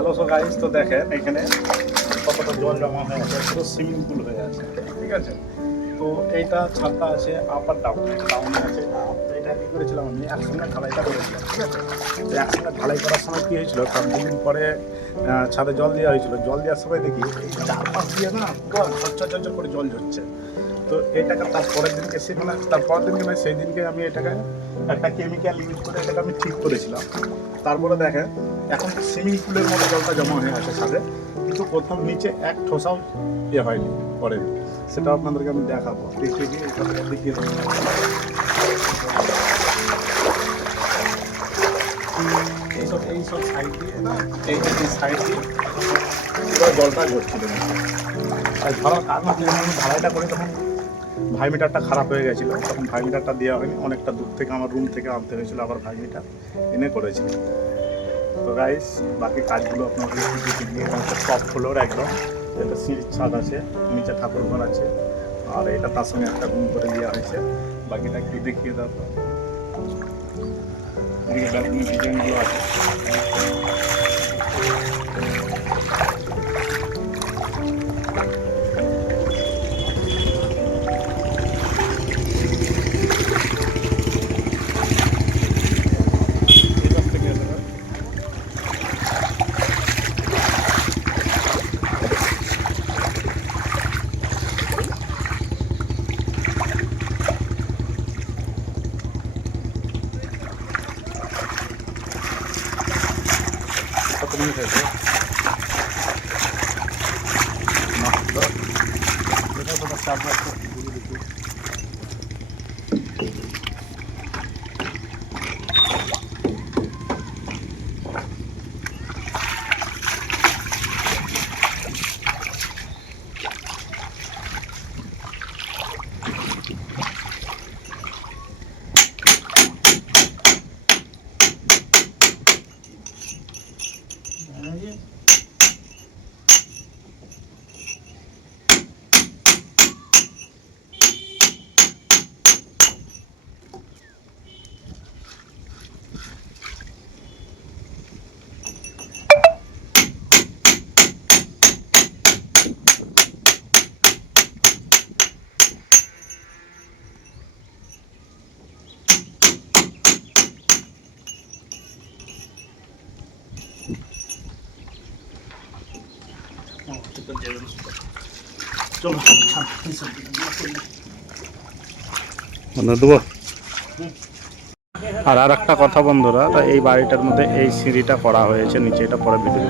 Hello so guys, তো দেখেন এখানে কতটা জল জমা হয়ে আছে, পুরো সুইমিং পুল হয়ে আছে, ঠিক আছে। তো এইটা ছাদটা আছে আপার ডাউনে, ডাউনে আছে আপ। এটা কী করেছিলাম আমি একসঙ্গে ঢালাইটা করেছিলাম, ঠিক আছে। তো একসঙ্গে ঢালাই করার সময় কী হয়েছিল, তার দুদিন পরে ছাদে জল দেওয়া হয়েছিল। জল দেওয়ার সময় দেখি এই চারপাশ দিয়ে না পুরো ঝরঝর ঝরঝর করে জল ঝরছে। তো এটাকে তারপরের দিনকে তারপরের দিনকে নয়, সেই দিনকে আমি এটাকে একটা কেমিক্যাল ইউজ করে এটাকে আমি ঠিক করেছিলাম। তারপরে দেখেন এখন সুইমিং পুলের মতো জলটা জমা হয়ে আছে ছাদে, কিন্তু প্রথম নিচে এক ঠোসাও হয়নি পরে। সেটা আপনাদেরকে আমি দেখাবো, দেখিয়ে দিয়ে এটা দেখিয়ে দেবো। এইসব সাইড দিয়ে না, এই সাইড দিয়ে পুরো জলটা ঝরছিল। আর ধরার কারণ হচ্ছে আমি ঢালাইটা করে তখন ভাইমিটারটা খারাপ হয়ে গেছিলো, তখন ভাইমিটারটা দেওয়া হয়নি, অনেকটা দূর থেকে আমার রুম থেকে আনতে হয়েছিল আবার ভাইমিটার এনে করেছিল। তো গাইস বাকি কাজগুলো আপনাদের দিয়ে টপ ফ্লোর একদম, এটা সিঁড়ির ছাদ আছে, নিচে ঠাকুর ঘর আছে, আর এটা তার সঙ্গে একটা রুম করে দেওয়া হয়েছে। বাকিটা একটু দেখিয়ে দেওয়া, এদিকে ব্যালকনি ডিজাইনগুলো আছে। কত মিনিট হয়েছে? এটা তো চার চলো দেবো। আর একটা কথা বন্ধুরা, এই বাড়িটার মধ্যে এই সিঁড়িটা করা হয়েছে নিচে, এটা পরে ভিডিও